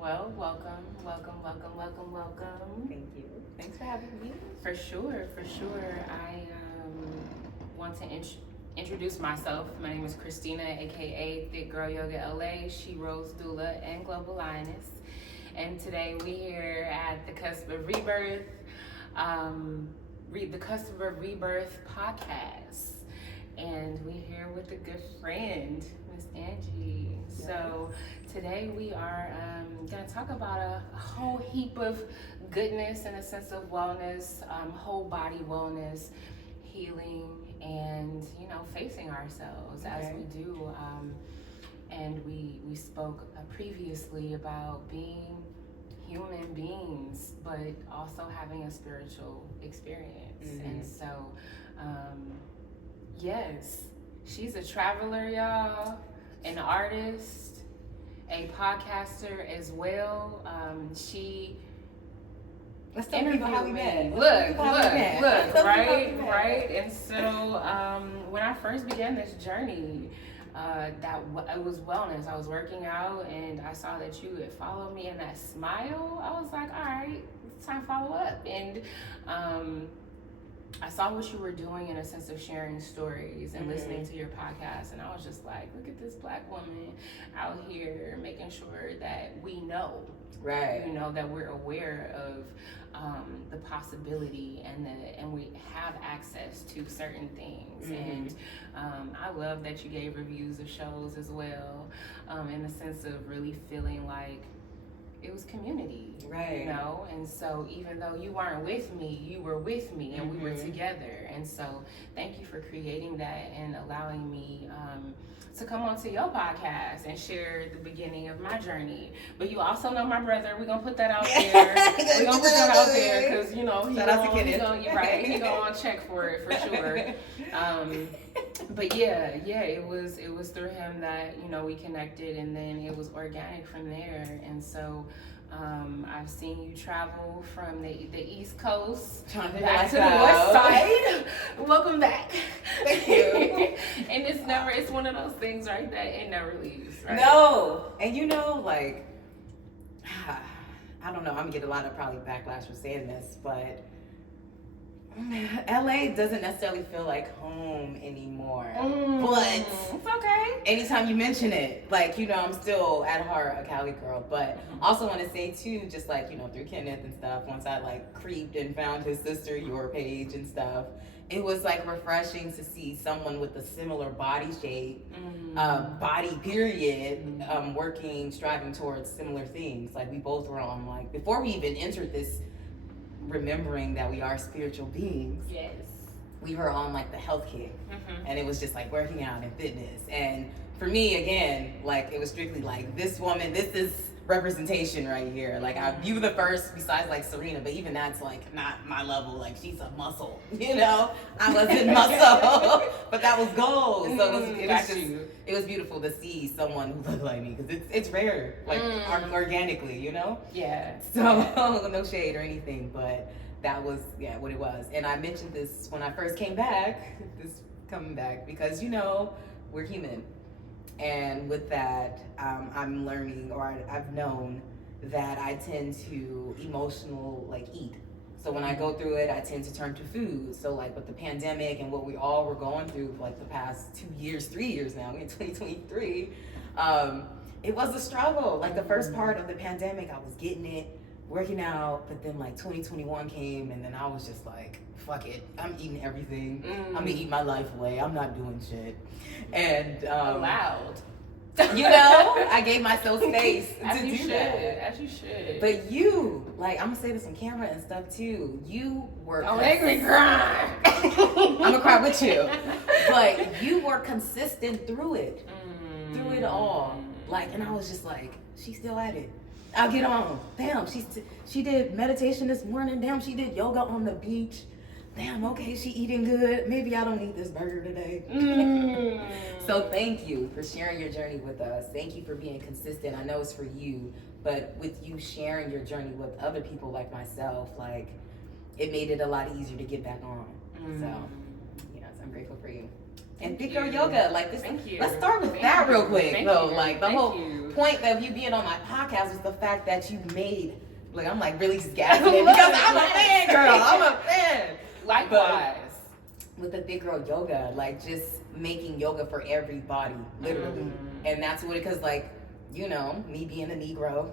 Well, welcome. Thank you. Thanks for having me. For sure. I want to introduce myself. My name is Christina, aka Thick Girl Yoga LA, She Rose Doula, and Global Lioness. And today we here at the Cusp of Rebirth, the Cusp of Rebirth podcast. And we're here with a good friend, Miss Angie. Yes. So today we are going to talk about a whole heap of goodness and a sense of wellness, whole body wellness, healing, and facing ourselves as we do. And we spoke previously about being human beings, but also having a spiritual experience. Mm-hmm. And so, yes, she's a traveler, y'all, an artist, a podcaster as well. Let's tell people how we met. Look, right? And so when I first began this journey, it was wellness. I was working out and I saw that you had followed me, and that smile, I was like, all right, it's time to follow up. And I saw what you were doing in a sense of sharing stories and listening to your podcast, and I was just like, look at this Black woman out here making sure that we know, right? That we're aware of the possibility and we have access to certain things. And I love that you gave reviews of shows as well, in the sense of really feeling like it was community, right? And so even though you weren't with me, you were with me, and we were together. And so thank you for creating that and allowing me to come onto your podcast and share the beginning of my journey. But you also know my brother. We're gonna put that out there. We're gonna put that out there because he gonna check for it for sure. But yeah, it was through him that we connected, and then it was organic from there. And so I've seen you travel from the East Coast back to the West Side. Welcome back. Thank you. And it's one of those things, right, that it never leaves, right? No. And I don't know, I'm gonna get a lot of probably backlash for saying this, but LA doesn't necessarily feel like home anymore. But it's okay. Anytime you mention it, I'm still at heart a Cali girl. But also want to say too, just through Kenneth and stuff, once I creeped and found his sister, your page and stuff, it was refreshing to see someone with a similar body shape, body period, striving towards similar things. We both were on before we even entered this, remembering that we are spiritual beings. Yes. We were on the health kick, and it was just working out and fitness. And for me, again, it was strictly this woman, this is representation right here. You were the first besides Serena, but even that's not my level. She's a muscle, I wasn't muscle, but that was gold. So it was beautiful to see someone who looked like me, because it's rare, organically, Yeah. So no shade or anything, but that was what it was. And I mentioned this when I first came back, because we're human. And with that, I'm learning, or I've known that I tend to emotional eat. So when I go through it, I tend to turn to food. So with the pandemic and what we all were going through for the past 2 years, 3 years now, we're in 2023, it was a struggle. The first part of the pandemic, I was getting it, working out, but then 2021 came, and then I was just fuck it, I'm eating everything. I'm gonna eat my life away. I'm not doing shit. And allowed. I gave myself space to do that. As you should. But you, I'm gonna say this on camera and stuff too. You were. Don't make me cry. I'm gonna cry with you. But you were consistent through it, through it all. And I was just she's still at it. I'll get on. Damn, she did meditation this morning. Damn, she did yoga on the beach. Damn, okay, she eating good. Maybe I don't eat this burger today. So thank you for sharing your journey with us. Thank you for being consistent. I know it's for you, but with you sharing your journey with other people like myself, it made it a lot easier to get back on. So, yes, I'm grateful for you. And Big Girl Yoga, this. Thank you. Let's start with that real quick, though. point of you being on my podcast was the fact that you made, like, I'm like really just gasping because I'm a fan, girl. I'm a fan. Likewise. But with the Thick Girl Yoga, like just making yoga for everybody, literally. And that's what it, because like, you know, me being a Negro,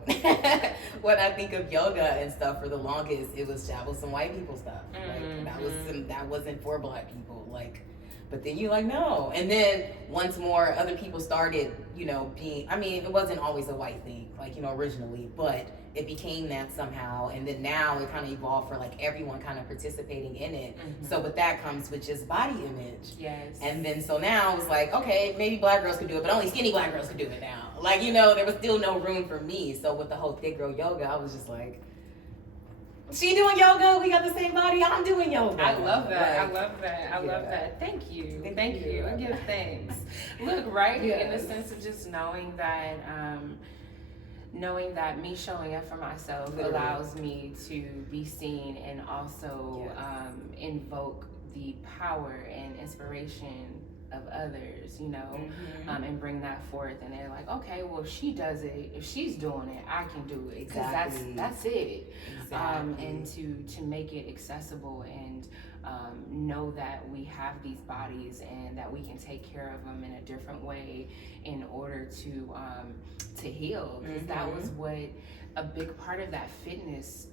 when I think of yoga and stuff for the longest, that was some white people stuff. Like that wasn't for black people. Like, but then you like, no. And then once more other people started, you know, being, I mean, it wasn't always a white thing, like, you know, originally, but it became that somehow. And then now it kind of evolved for like everyone kind of participating in it. So with that comes with just body image. Yes. And then so now it's like, okay, maybe black girls could do it, but only skinny black girls could do it now. Like, you know, there was still no room for me. So with the whole Thick Girl Yoga, I was just like, she doing yoga, we got the same body, I'm doing yoga. I love that. Like, I love that. I love that. Thank you. Thank you. you. I give thanks. Look, right? In the sense of just knowing that me showing up for myself allows me to be seen and also invoke the power and inspiration of others, you know, and bring that forth. And they're like, okay, well, if she does it, if she's doing it, I can do it, because that's it. And to make it accessible and know that we have these bodies and that we can take care of them in a different way in order to heal. Because that was what a big part of that fitness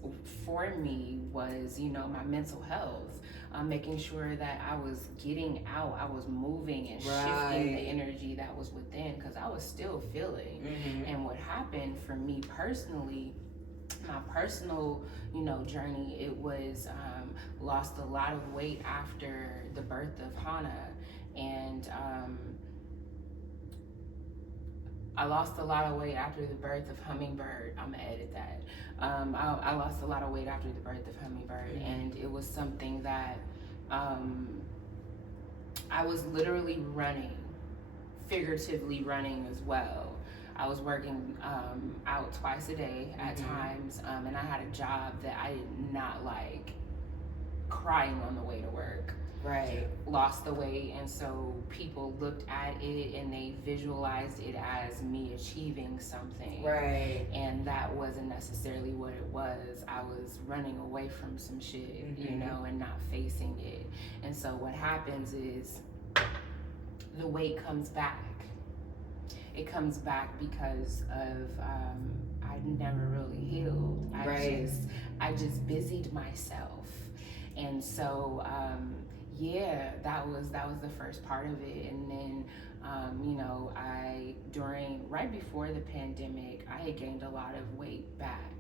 for me was, you know, my mental health. Making sure that I was getting out, I was moving and shifting the energy that was within, because I was still feeling. And what happened for me personally, my personal, you know, journey, it was lost a lot of weight after the birth of Hannah, and I lost a lot of weight after the birth of Hummingbird. I'm gonna edit that. I lost a lot of weight after the birth of Hummingbird, and it was something that I was literally running, figuratively running as well. I was working out twice a day at times, and I had a job that I did not like, crying on the way to work. Right. Lost the weight, and so people looked at it and they visualized it as me achieving something. Right. And that wasn't necessarily what it was. I was running away from some shit, you know, and not facing it. And so what happens is the weight comes back. It comes back because of I never really healed. I just busied myself. And so that was the first part of it. And then you know, right before the pandemic, I had gained a lot of weight back,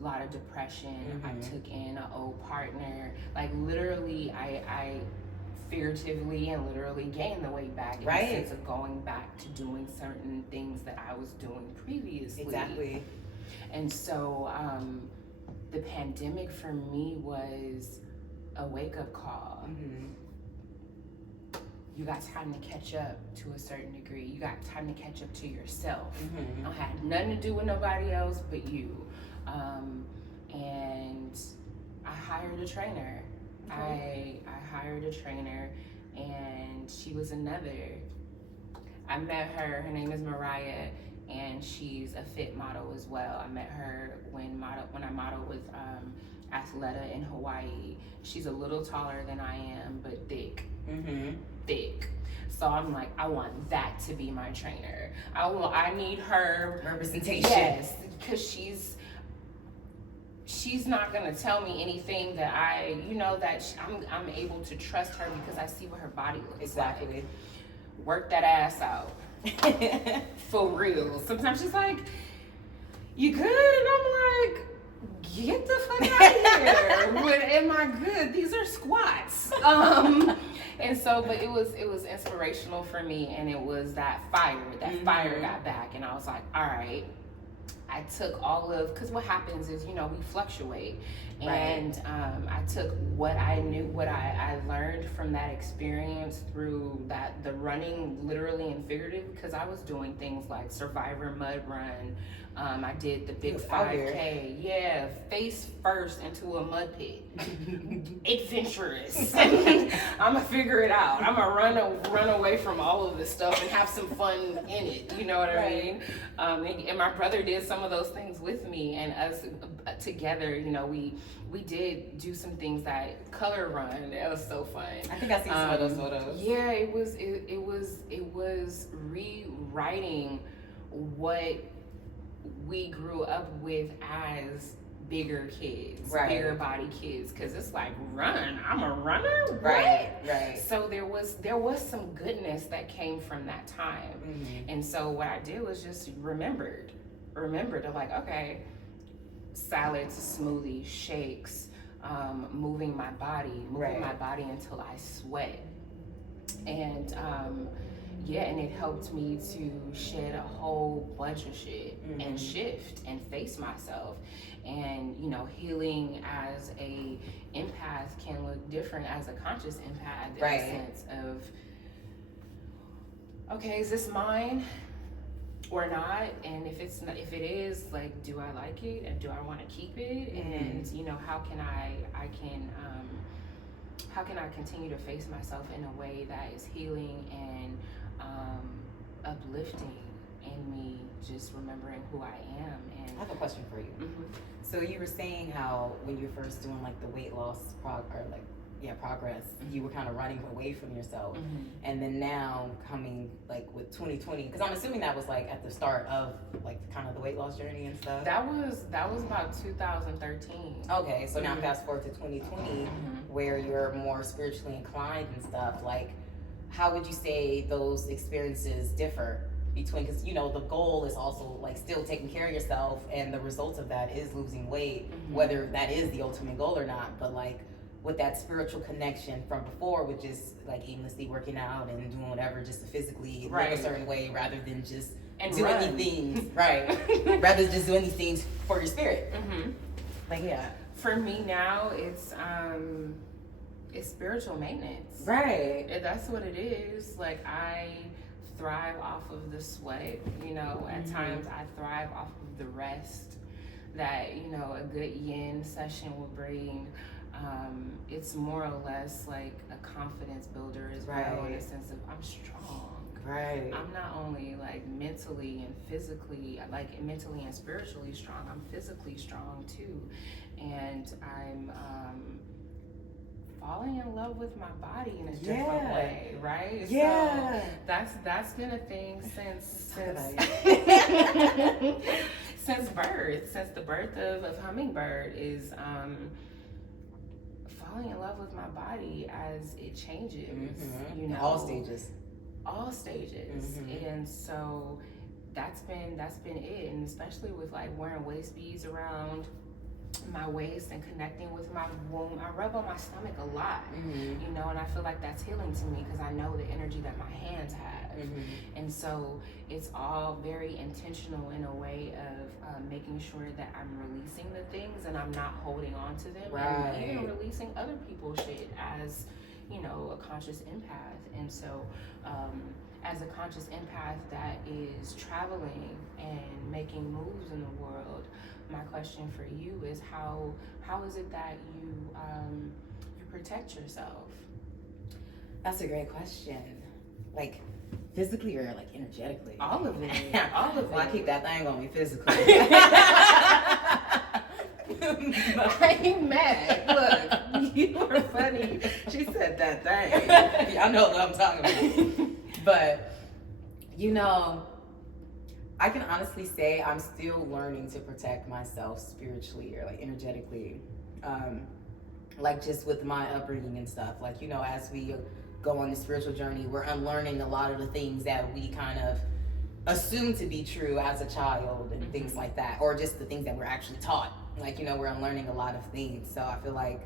a lot of depression. I took in an old partner, like literally I figuratively and literally gained the weight back in the sense of going back to doing certain things that I was doing previously. Exactly. And so the pandemic for me was a wake-up call. You got time to catch up to a certain degree. You got time to catch up to yourself. It don't have nothing to do with nobody else but you. And I hired a trainer. I hired a trainer, and she was another. I met her name is Mariah, and she's a fit model as well. I met her when I modeled with Athleta in Hawaii. She's a little taller than I am, but thick. Thick. So I'm like, I want that to be my trainer. I need her representation. Yes, because she's not gonna tell me anything that I'm able to trust her, because I see what her body looks like. Work that ass out. For real. Sometimes she's like, you good? And I'm like, get the fuck out of here. But am I good? These are squats. And so, but it was inspirational for me, and it was that fire got back, and I was like, all right, I took all of, because what happens is, we fluctuate. And I took what I knew, what I learned from that experience through the running, literally and figuratively, because I was doing things like Survivor Mud Run. I did the big 5K. Yeah, face first into a mud pit. Adventurous. I'm gonna figure it out. I'm gonna run away from all of this stuff and have some fun in it. You know what I mean? And my brother did some of those things with me, and us together. We did do some things that color run. It was so fun. I think I seen some of those photos. Yeah, it was rewriting what we grew up with as bigger kids, bigger body kids, because it's like, run, I'm a runner, what? Right. So there was some goodness that came from that time. And so what I did was just remembered to, like, okay, salads, smoothies, shakes, moving my body until I sweat. And and it helped me to shed a whole bunch of shit and shift and face myself. And healing as a empath can look different as a conscious empath, in the sense of, okay, is this mine or not? And if it's not, if it is, like, do I like it and do I want to keep it? And how can I continue to face myself in a way that is healing and uplifting in me, just remembering who I am. And I have a question for you. So you were saying how when you're first doing, like, the weight loss progress, you were kind of running away from yourself. And then now coming, like, with 2020, because I'm assuming that was, like, at the start of, like, kind of the weight loss journey and stuff. That was about 2013. Okay, so now fast forward to 2020, where you're more spiritually inclined and stuff. Like, how would you say those experiences differ between, because the goal is also, like, still taking care of yourself, and the result of that is losing weight, whether that is the ultimate goal or not. But, like, with that spiritual connection from before, which is, like, aimlessly working out and doing whatever just to physically live a certain way, rather than just do anything rather than just doing these things for your spirit. Like, for me now, it's spiritual maintenance. That's what it is. Like, I thrive off of the sweat. At times I thrive off of the rest that a good yin session will bring. It's more or less like a confidence builder as well, in a sense of, I'm strong. I'm not only, like, mentally and physically, like, mentally and spiritually strong, I'm physically strong too. And I'm falling in love with my body in a different way, right? So that's been a thing since since birth, since the birth of Hummingbird, is falling in love with my body as it changes. All stages. And so that's been it. And especially with, like, wearing waist beads around my waist and connecting with my womb, I rub on my stomach a lot, and I feel like that's healing to me, because I know the energy that my hands have. And so it's all very intentional in a way of making sure that I'm releasing the things and I'm not holding on to them, and even releasing other people's shit as a conscious empath. And so as a conscious empath that is traveling and making moves in the world, my question for you is, how is it that you protect yourself? That's a great question. Like, physically or, like, energetically? All of it. All of it. Well, I keep that thing on me physically. I ain't mad. Look, you were funny. She said that thing. Y'all know what I'm talking about. But, I can honestly say I'm still learning to protect myself spiritually or, like, energetically. Like, just with my upbringing and stuff. Like, as we go on the spiritual journey, we're unlearning a lot of the things that we kind of assume to be true as a child and things like that. Or just the things that we're actually taught. Like, we're unlearning a lot of things. So I feel like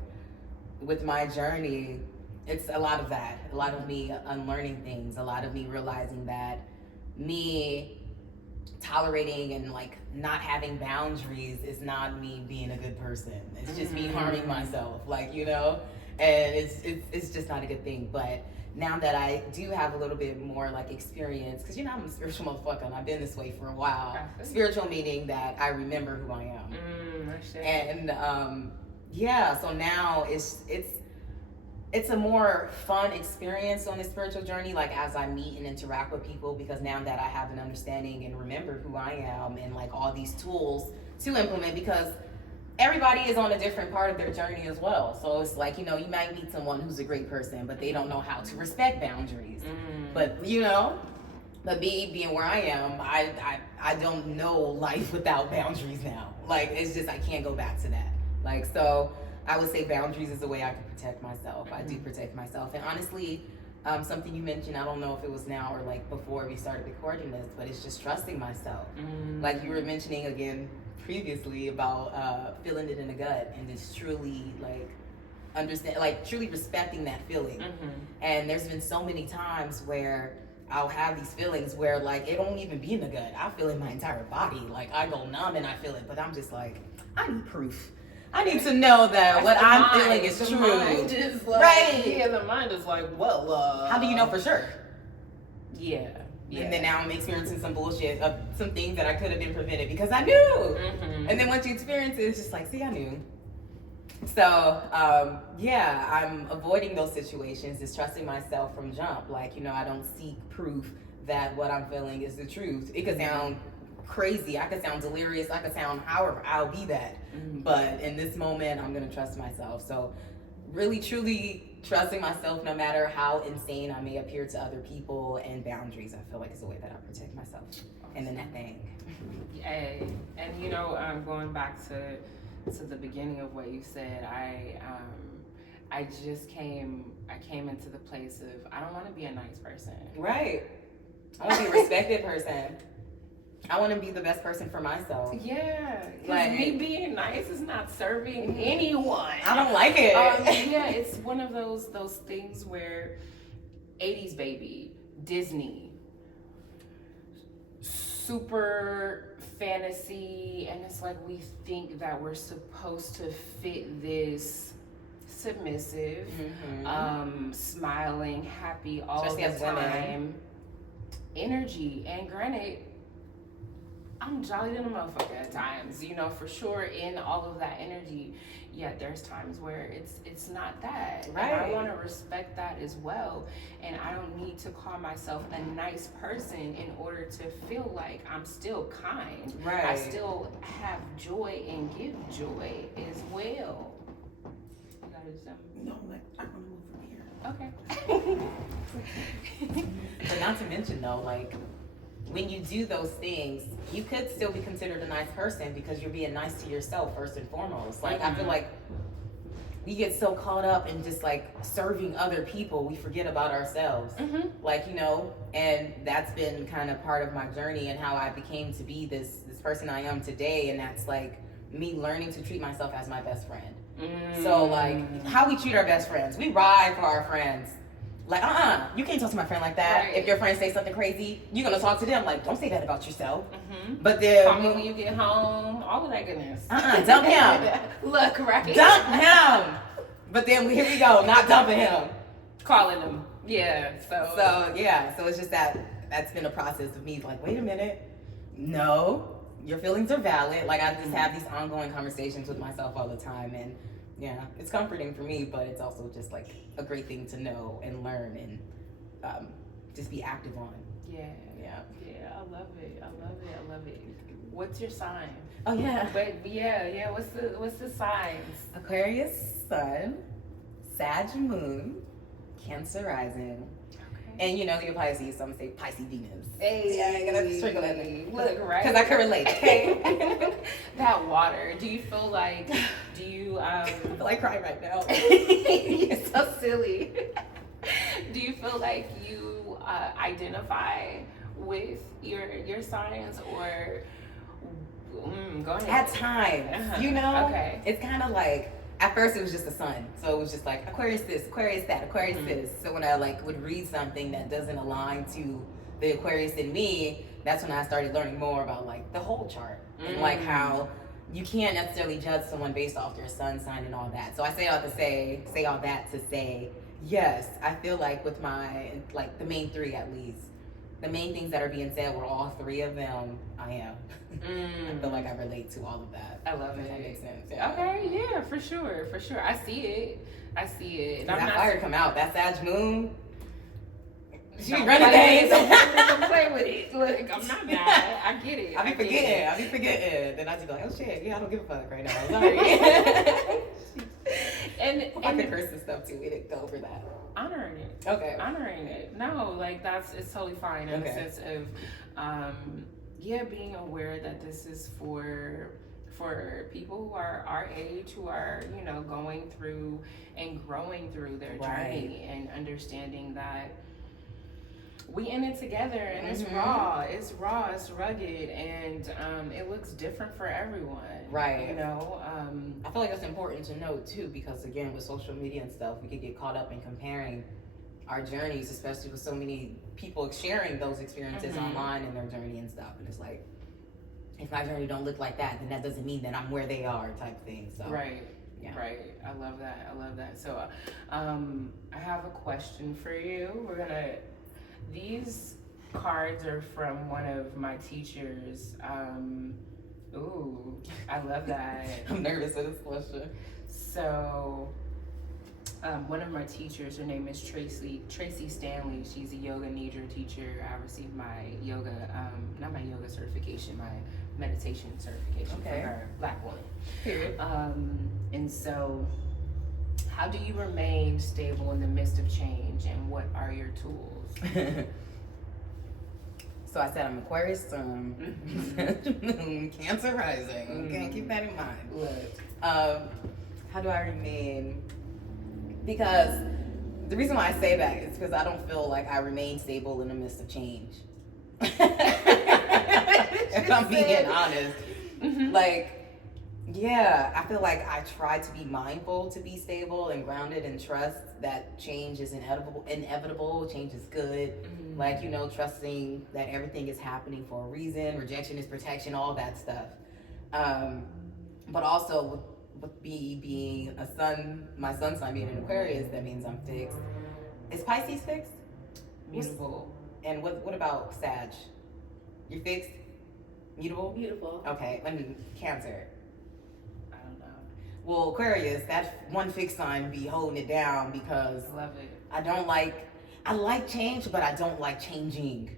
with my journey, it's a lot of that. A lot of me unlearning things. A lot of me realizing that me tolerating and like not having boundaries is not me being a good person. It's just me harming myself, like, you know, and it's just not a good thing. But now that I do have a little bit more like experience, because you know I'm a spiritual motherfucker and I've been this way for a while. Spiritual meaning that I remember who I am. And yeah, so now it's a more fun experience on this spiritual journey, like as I meet and interact with people, because now that I have an understanding and remember who I am and like all these tools to implement, because everybody is on a different part of their journey as well. So it's like, you know, you might meet someone who's a great person, but they don't know how to respect boundaries. But, you know, but me being where I am, I don't know life without boundaries now. Like, it's just, I can't go back to that. Like, so I would say boundaries is the way I can protect myself. I do protect myself. And honestly, something you mentioned, I don't know if it was now or like before we started recording this, but it's just trusting myself. Like you were mentioning again previously about feeling it in the gut and just truly like understand, like truly respecting that feeling. And there's been so many times where I'll have these feelings where like it won't even be in the gut. I feel it in my entire body. Like I go numb and I feel it, but I'm just like, I need proof. I need to know that what I'm feeling is true. Mind is like, right. Yeah, the mind is like, well, how do you know for sure? Yeah. And then now I'm experiencing some bullshit of some things that I could have been prevented because I knew. And then once you experience it, it's just like, see, I knew. So, yeah, I'm avoiding those situations, just trusting myself from jump. Like, you know, I don't seek proof that what I'm feeling is the truth. It could sound crazy, I could sound delirious, I could sound however, I'll be that. But in this moment, I'm gonna trust myself. So really truly trusting myself no matter how insane I may appear to other people, and boundaries, I feel like is the way that I protect myself. And then that thing. And you know, going back to the beginning of what you said, I came into the place of, I don't want to be a nice person. Right. I want to be a respected person. I want to be the best person for myself. Yeah, like me being nice is not serving anyone. I don't like it. Yeah, it's one of those things where 80s baby, Disney, super fantasy, and it's like we think that we're supposed to fit this submissive, smiling, happy all especially the time energy. And granted, I'm jolly than a motherfucker at times, you know, for sure, in all of that energy. Yet there's times where it's not that. Right. And I want to respect that as well. And I don't need to call myself a nice person in order to feel like I'm still kind. Right. I still have joy and give joy as well. You gotta do something? No, like, I want to move from here. Okay. But not to mention though, like, when you do those things, you could still be considered a nice person because you're being nice to yourself first and foremost. Like, I feel like we get so caught up in just like serving other people, we forget about ourselves. Like, you know, and that's been kind of part of my journey and how I became to be this person I am today. And that's like me learning to treat myself as my best friend. So like how we treat our best friends, we ride for our friends. Like, you can't talk to my friend like that. Right. If your friend says something crazy, you're gonna talk to them like, don't say that about yourself. But then call me when you get home, all of that goodness. Dump him. Look, right? Dump him. But then here we go, not dumping him. Calling him. Yeah. So yeah, so it's just that's been a process of me like, wait a minute. No, your feelings are valid. Like I just have these ongoing conversations with myself all the time, and yeah, it's comforting for me, but it's also just like a great thing to know and learn and just be active on. Yeah. I love it. What's your sign? Oh yeah. But yeah. What's the signs? Aquarius Sun, Sag Moon, Cancer Rising. And you know, you're Pisces, so I'm gonna say Pisces Venus. Hey, yeah, I gotta sprinkle that in. Look, right? Because I can relate. Okay. That water. Do you feel like? I feel like crying right now. You're so silly. Do you feel like you identify with your signs, or go ahead? At times, you know. Okay. It's kind of like. At first it was just the sun, so it was just like Aquarius this, Aquarius that, Aquarius this. So when I like would read something that doesn't align to the Aquarius in me, that's when I started learning more about like the whole chart and like how you can't necessarily judge someone based off their sun sign and all that. So I say all that to say, yes, I feel like with my, like the main three at least, the main things that are being said were all three of them. I am. I feel like I relate to all of that. I love it. That makes sense. Yeah. Okay, yeah, for sure. I see it. And that fire come out. That Sag moon. She don't running play things. Don't play with it. Look, I'm not mad. I get it. I be forgetting. Then I just be like, oh shit, yeah, I don't give a fuck right now. Sorry. and I could curse and stuff too. We didn't go over that. Honoring it. Okay. Honoring it. No, like it's totally fine in the sense of being aware that this is for people who are our age, who are, you know, going through and growing through their journey and understanding that we in it together, and it's raw, it's rugged, and it looks different for everyone. Right. You know, I feel like that's important to note too, because again, with social media and stuff, we could get caught up in comparing our journeys, especially with so many people sharing those experiences online and their journey and stuff. And it's like, if my journey don't look like that, then that doesn't mean that I'm where they are, type thing. So right. Yeah. Right. I love that. So, I have a question for you. These cards are from one of my teachers. Ooh, I love that. I'm nervous with this question. So, one of my teachers, her name is Tracy Stanley. She's a yoga nidra teacher. I received my yoga, not my yoga certification, my meditation certification from her, Black woman. Period. And so, how do you remain stable in the midst of change, and what are your tools? So I said I'm Aquarius sun, moon, Cancer rising. Okay, keep that in mind. How do I remain? Because the reason why I say that is because I don't feel like I remain stable in the midst of change. If I'm being honest, like. Yeah, I feel like I try to be mindful to be stable and grounded and trust that change is inevitable, change is good. Like, you know, trusting that everything is happening for a reason, rejection is protection, all that stuff. But also with me being a sun, my sun sign being an Aquarius, that means I'm fixed. Is Pisces fixed? Mutable. And what about Sag? You're fixed? Mutable? Beautiful. Okay, let me, Cancer. Well, Aquarius, that one fixed sign be holding it down because I love it. I like change, but I don't like changing.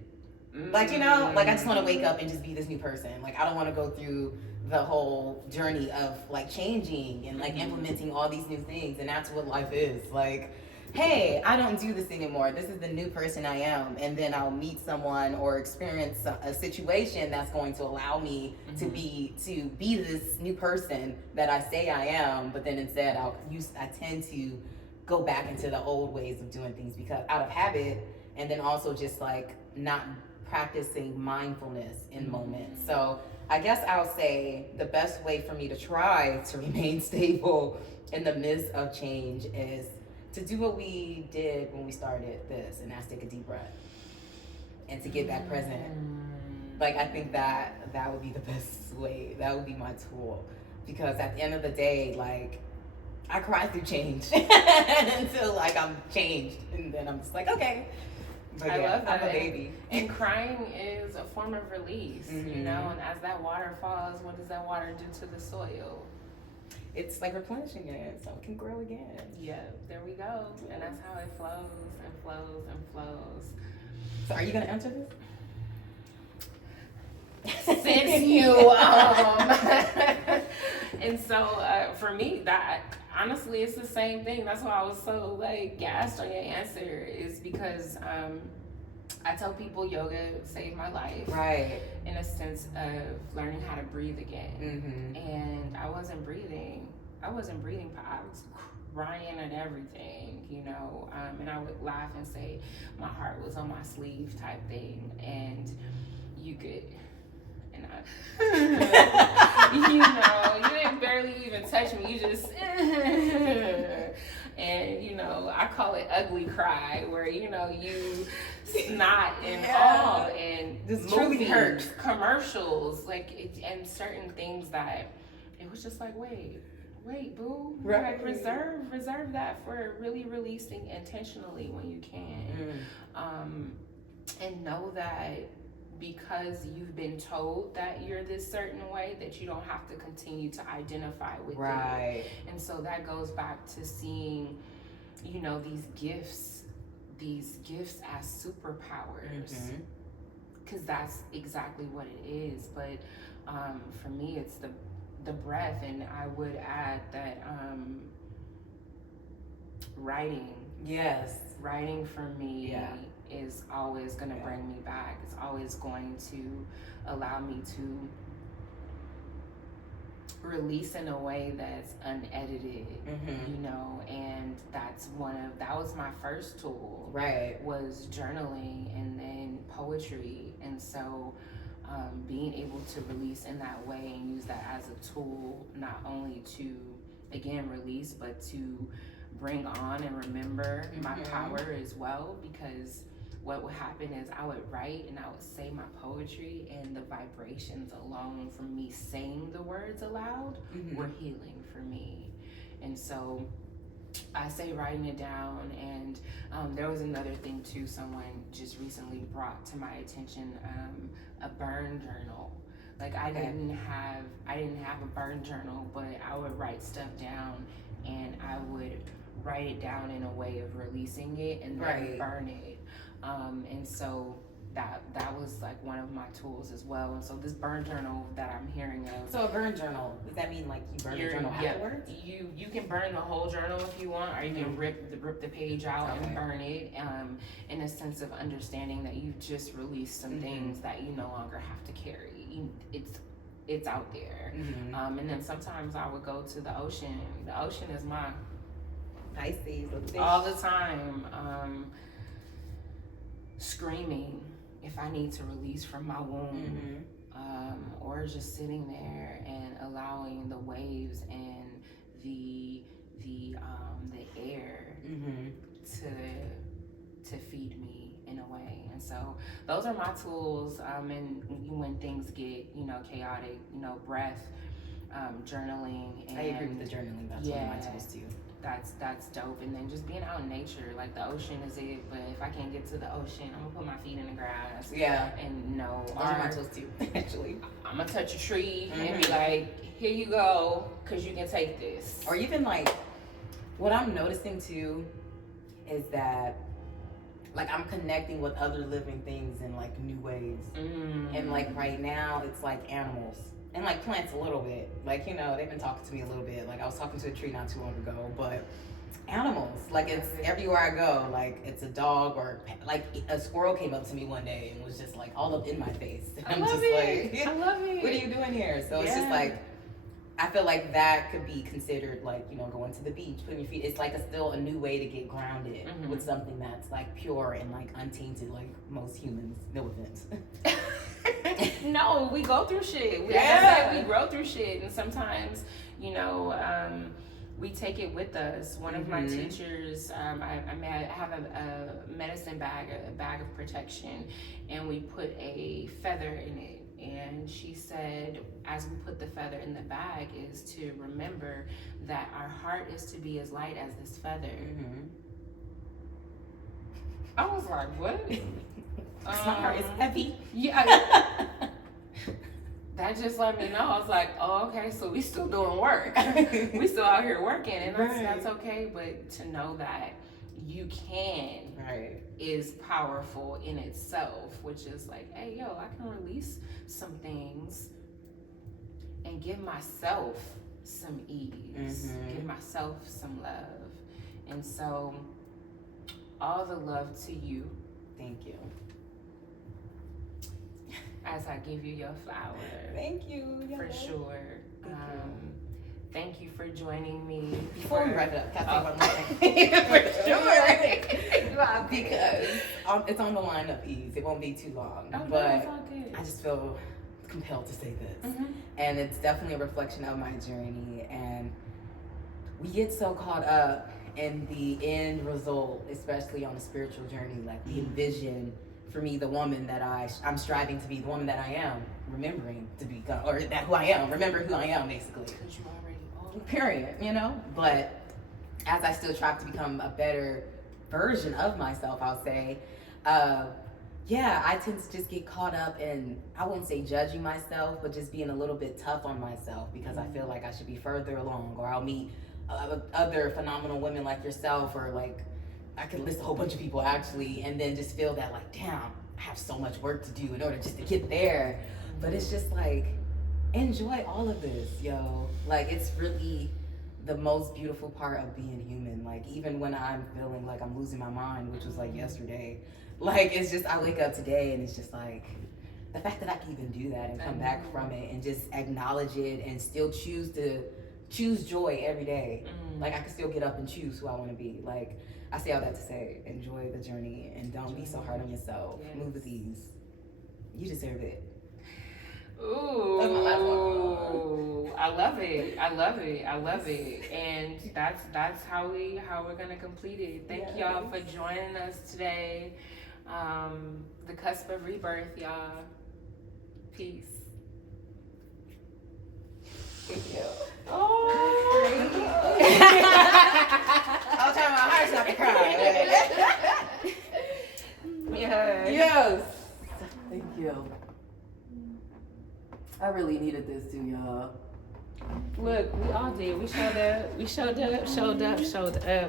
Like, you know, like I just want to wake up and just be this new person. Like, I don't want to go through the whole journey of like changing and like implementing all these new things. And that's what life is. Like, hey, I don't do this anymore. This is the new person I am. And then I'll meet someone or experience a situation that's going to allow me to be this new person that I say I am. But then instead I tend to go back into the old ways of doing things because out of habit, and then also just like not practicing mindfulness in moments. So I guess I'll say the best way for me to try to remain stable in the midst of change is to do what we did when we started this, and that's take a deep breath and to get that present. Like, I think that would be the best way. That would be my tool. Because at the end of the day, like, I cry through change until like I'm changed, and then I'm just like, okay. But I love that. I'm a baby. And crying is a form of release, you know, and as that water falls, what does that water do to the soil? It's like replenishing it so it can grow again. Yeah, there we go. And that's how it flows and flows and flows. So are you gonna answer this? Since you and so for me, that honestly it's the same thing. That's why I was so like gassed on your answer, is because I tell people yoga saved my life, right? In a sense of learning how to breathe again. And I wasn't breathing. I was crying and everything, you know, and I would laugh and say my heart was on my sleeve type thing, and you could, and I, you know, you didn't barely even touch me, you just, and you know, I call it ugly cry, where, you know, you snot and Yeah. all, and This truly hurts. commercials, like, and certain things that it was just like, wait, boo. Right. Like, reserve that for really releasing intentionally when you can. And know that because you've been told that you're this certain way, that you don't have to continue to identify with it. And so that goes back to seeing, you know, these gifts as superpowers, because that's exactly what it is. But for me, it's the breath. And I would add that writing for me is always going to bring me back. It's always going to allow me to release in a way that's unedited, you know. And that was my first tool, was journaling and then poetry. And so being able to release in that way and use that as a tool, not only to again release, but to bring on and remember my power as well. Because what would happen is I would write and I would say my poetry, and the vibrations alone from me saying the words aloud were healing for me. And so I say writing it down. And there was another thing too, someone just recently brought to my attention, a burn journal. Like, I didn't have a burn journal, but I would write stuff down, and I would write it down in a way of releasing it and then burn it. And so that was like one of my tools as well. And so this burn journal that I'm hearing of. So a burn journal, does that mean like you burn the journal afterwards? You can burn the whole journal if you want, or you can rip the page out and burn it, in a sense of understanding that you've just released some things that you no longer have to carry. It's out there. And then sometimes I would go to the ocean. The ocean is my Pisces, all the time, screaming if I need to release from my womb, or just sitting there and allowing the waves and the air to feed me in a way. And so those are my tools. And when things get, you know, chaotic, you know, breath, journaling. And I agree with the journaling. That's one of my tools too. That's dope. And then just being out in nature, like the ocean is it, but if I can't get to the ocean, I'm gonna put my feet in the grass. And those are my tools too, actually. I'm gonna touch a tree and be like, here you go, because you can take this. Or even like, what I'm noticing too is that, like, I'm connecting with other living things in like new ways. And like right now it's like animals. And like plants a little bit. Like, you know, they've been talking to me a little bit. Like, I was talking to a tree not too long ago. But animals, like, it's everywhere I go. Like, it's a dog, or like a squirrel came up to me one day and was just like all up in my face. And I love it. What are you doing here? So it's just like, I feel like that could be considered like, you know, going to the beach, putting your feet. It's like still a new way to get grounded with something that's like pure and like untainted, like most humans. No offense. No, we go through shit. Like I said, we grow through shit, and sometimes, you know, we take it with us. One of my teachers, I have a medicine bag, a bag of protection, and we put a feather in it. And she said, as we put the feather in the bag, is to remember that our heart is to be as light as this feather. I was like, what? My heart is heavy. Yeah. That just let me know. I was like, oh, okay, so we still doing work. We still out here working, and that's okay. But to know that you can is powerful in itself, which is like, hey, yo, I can release some things and give myself some ease, give myself some love. And so all the love to you. Thank you. As I give you your flower. Thank you. For sure. Thank you for joining me. Before we wrap it up, can I say one more thing? For sure. Because it's on the line of ease. It won't be too long. Oh, but no, it's all good. I just feel compelled to say this. And it's definitely a reflection of my journey. And we get so caught up and the end result, especially on a spiritual journey, like the envision for me, the woman that I'm striving to be, the woman that I am, remembering to become, or that who I am, remember who I am, basically. Because you already are. Period, you know? But as I still try to become a better version of myself, I'll say, yeah, I tend to just get caught up in, I wouldn't say judging myself, but just being a little bit tough on myself because I feel like I should be further along, or I'll meet other phenomenal women like yourself, or like, I could list a whole bunch of people actually, and then just feel that like, damn, I have so much work to do in order just to get there. But it's just like, enjoy all of this, yo. Like, it's really the most beautiful part of being human. Like, even when I'm feeling like I'm losing my mind, which was like yesterday, like, it's just, I wake up today and it's just like, the fact that I can even do that and come back from it and just acknowledge it and still choose joy every day. Like, I can still get up and choose who I want to be. Like, I say all that to say, enjoy the journey and don't be so hard on yourself. Yes. Move with ease. You deserve it. Ooh, that's my last one. I love it. I love it. I love it. And that's how we're gonna complete it. Thank y'all for joining us today. The Cusp of Rebirth, y'all. Peace. Thank you. Oh. I was trying my heart not to cry. Yeah. Yes. Thank you. I really needed this too, y'all. Look, we all did. We showed up.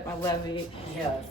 I love it. Yes.